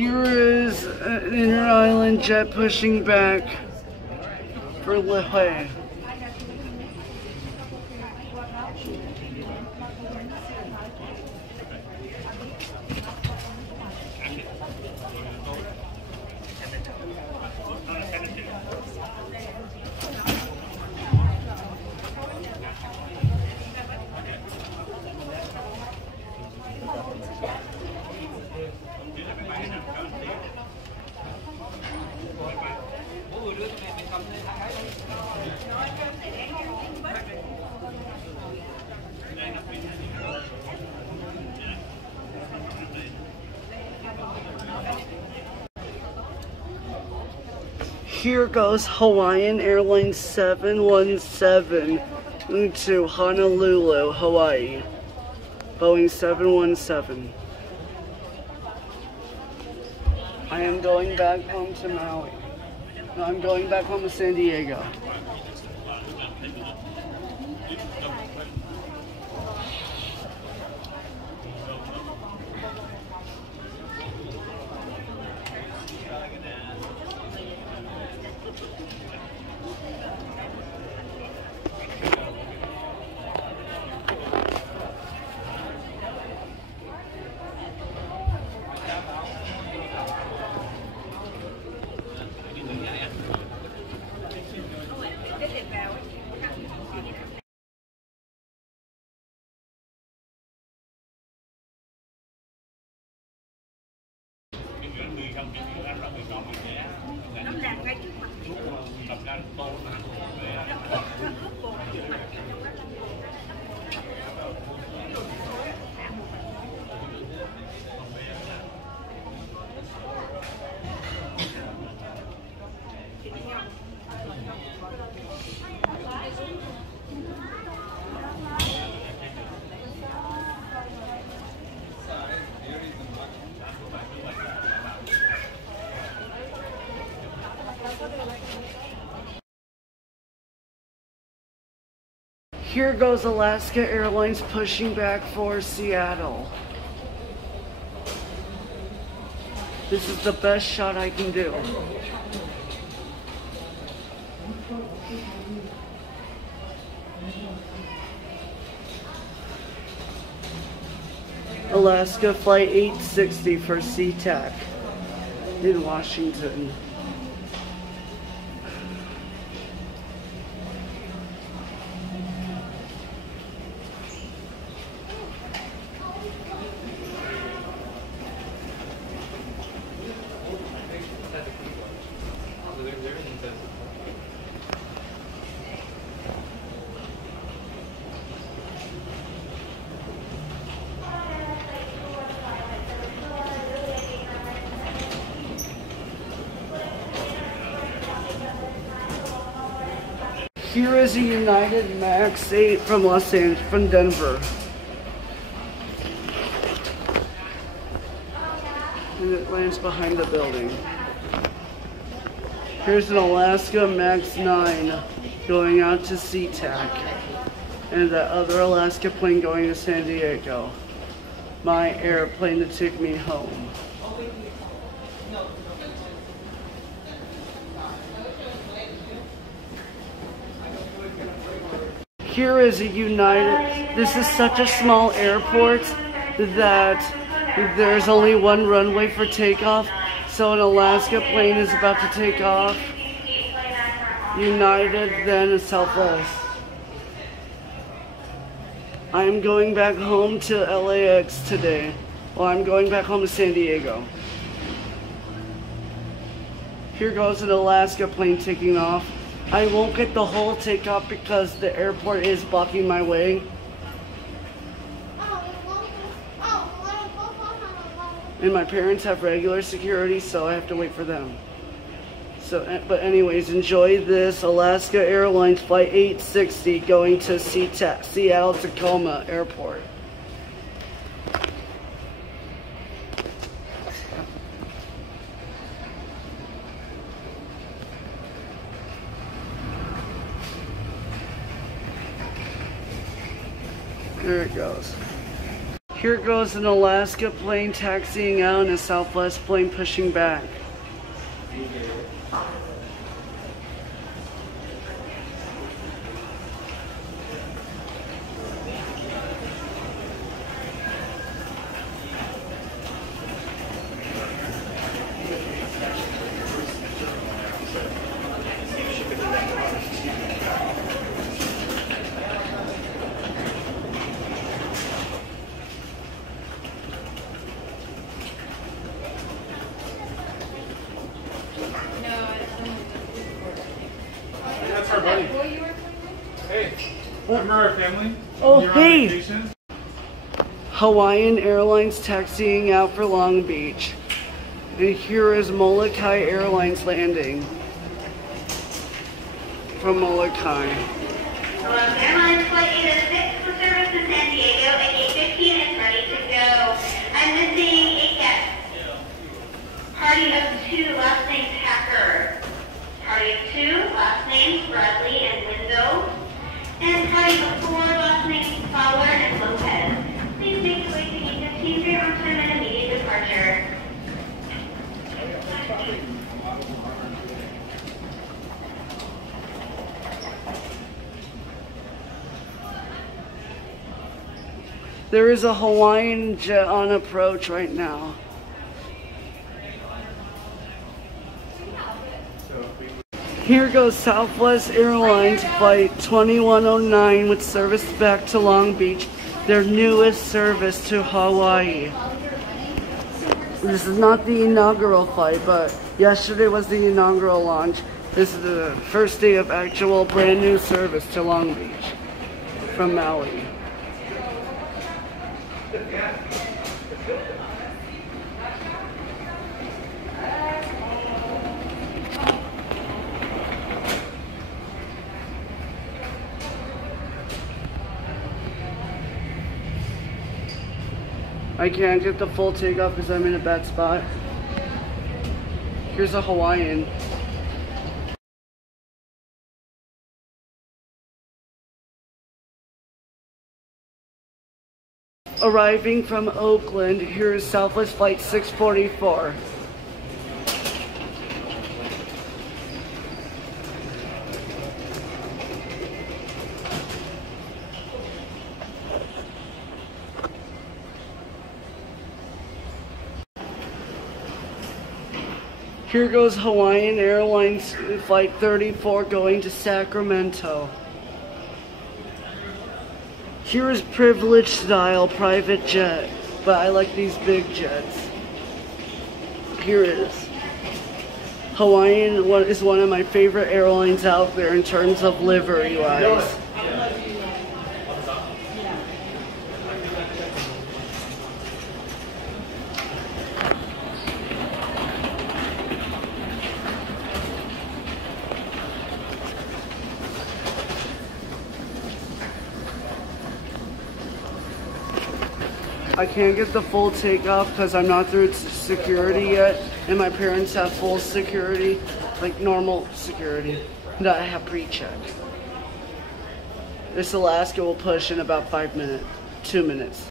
Here is an inter-island jet pushing back for Lihue. Here goes Hawaiian Airlines 717 to Honolulu, Hawaii. Boeing 717. I am going back home to Maui. No, I'm going back home to San Diego. Here goes Alaska Airlines pushing back for Seattle. This is the best shot I can do. Alaska Flight 860 for SeaTac in Washington. Here is a United Max 8 from from Denver. And it lands behind the building. Here's an Alaska Max 9 going out to SeaTac. And that other Alaska plane going to San Diego. My airplane to take me home. Here is a United, this is such a small airport that there's only one runway for takeoff, so an Alaska plane is about to take off. United, then a Southwest. I'm going back home to LAX today. Well, I'm going back home to San Diego. Here goes an Alaska plane taking off. I won't get the whole takeoff because the airport is blocking my way. And my parents have regular security, so I have to wait for them. So, but anyways, enjoy this Alaska Airlines Flight 860 going to Seattle-Tacoma Airport. There it goes. Here goes an Alaska plane taxiing out and a Southwest plane pushing back. That's our buddy. Hey, remember our family? Oh, You're hey! on vacation? Hawaiian Airlines taxiing out for Long Beach. And here is Molokai Airlines landing from Molokai. Hawaiian Airlines Flight 806 with service to San Diego at gate 15 is ready to go. I'm missing a guest. Party of 2, last name Packer. Party of 2, last names Bradley and Window. And party of 4, last names Fowler and Lopez. Please make your way to gate 15 for your on-time and immediate departure. There is a Hawaiian jet on approach right now. Here goes Southwest Airlines Flight 2109 with service back to Long Beach, their newest service to Hawaii. This is not the inaugural flight, but yesterday was the inaugural launch. This is the first day of actual brand new service to Long Beach from Maui. I can't get the full takeoff because I'm in a bad spot. Here's a Hawaiian. Arriving from Oakland, here is Southwest Flight 644. Here goes Hawaiian Airlines Flight 34 going to Sacramento. Here is privilege style private jet, but I like these big jets. Here is Hawaiian is one of my favorite airlines out there in terms of livery wise. I can't get the full takeoff because I'm not through security yet, and my parents have full security, like normal security, that I have pre-check. This Alaska will push in about 5 minutes, 2 minutes.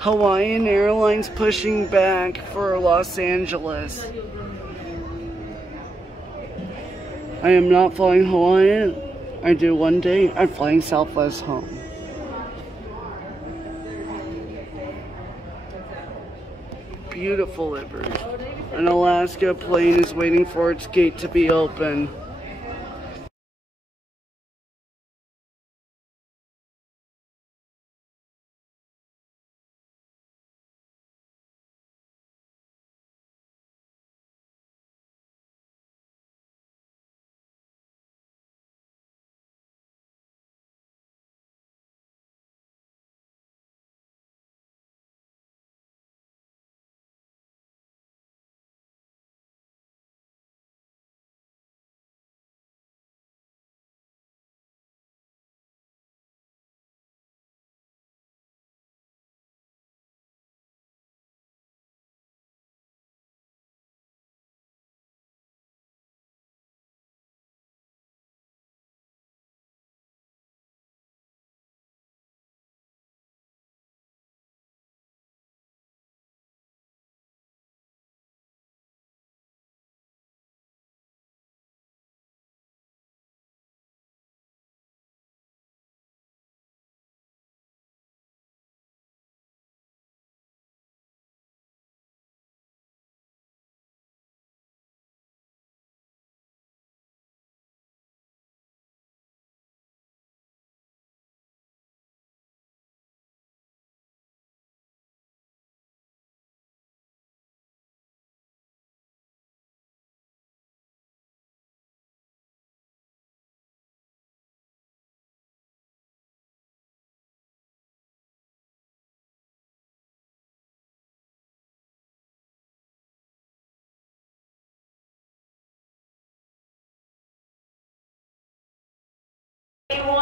Hawaiian Airlines pushing back for Los Angeles. I am not flying Hawaiian. I do one day. I'm flying Southwest home. Beautiful livery. An Alaska plane is waiting for its gate to be open.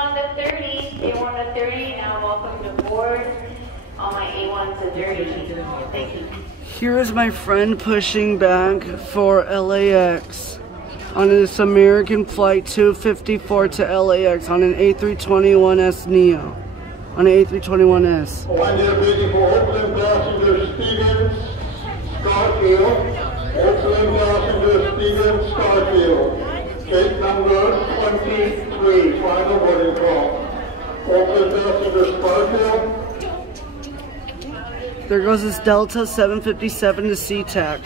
A1 to 30, A1 to 30, now welcome to board. All my A1s to 30. Thank you. Here is my friend pushing back for LAX on this American flight 254 to LAX on an A321S Neo. On an A321S. Hawaiian Airport Oakland passenger Stevens Starfield. Oakland passenger Stevens Starfield. Gate number 23, final boarding call. Oakland passenger Starfield. There goes this Delta 757 to SeaTac.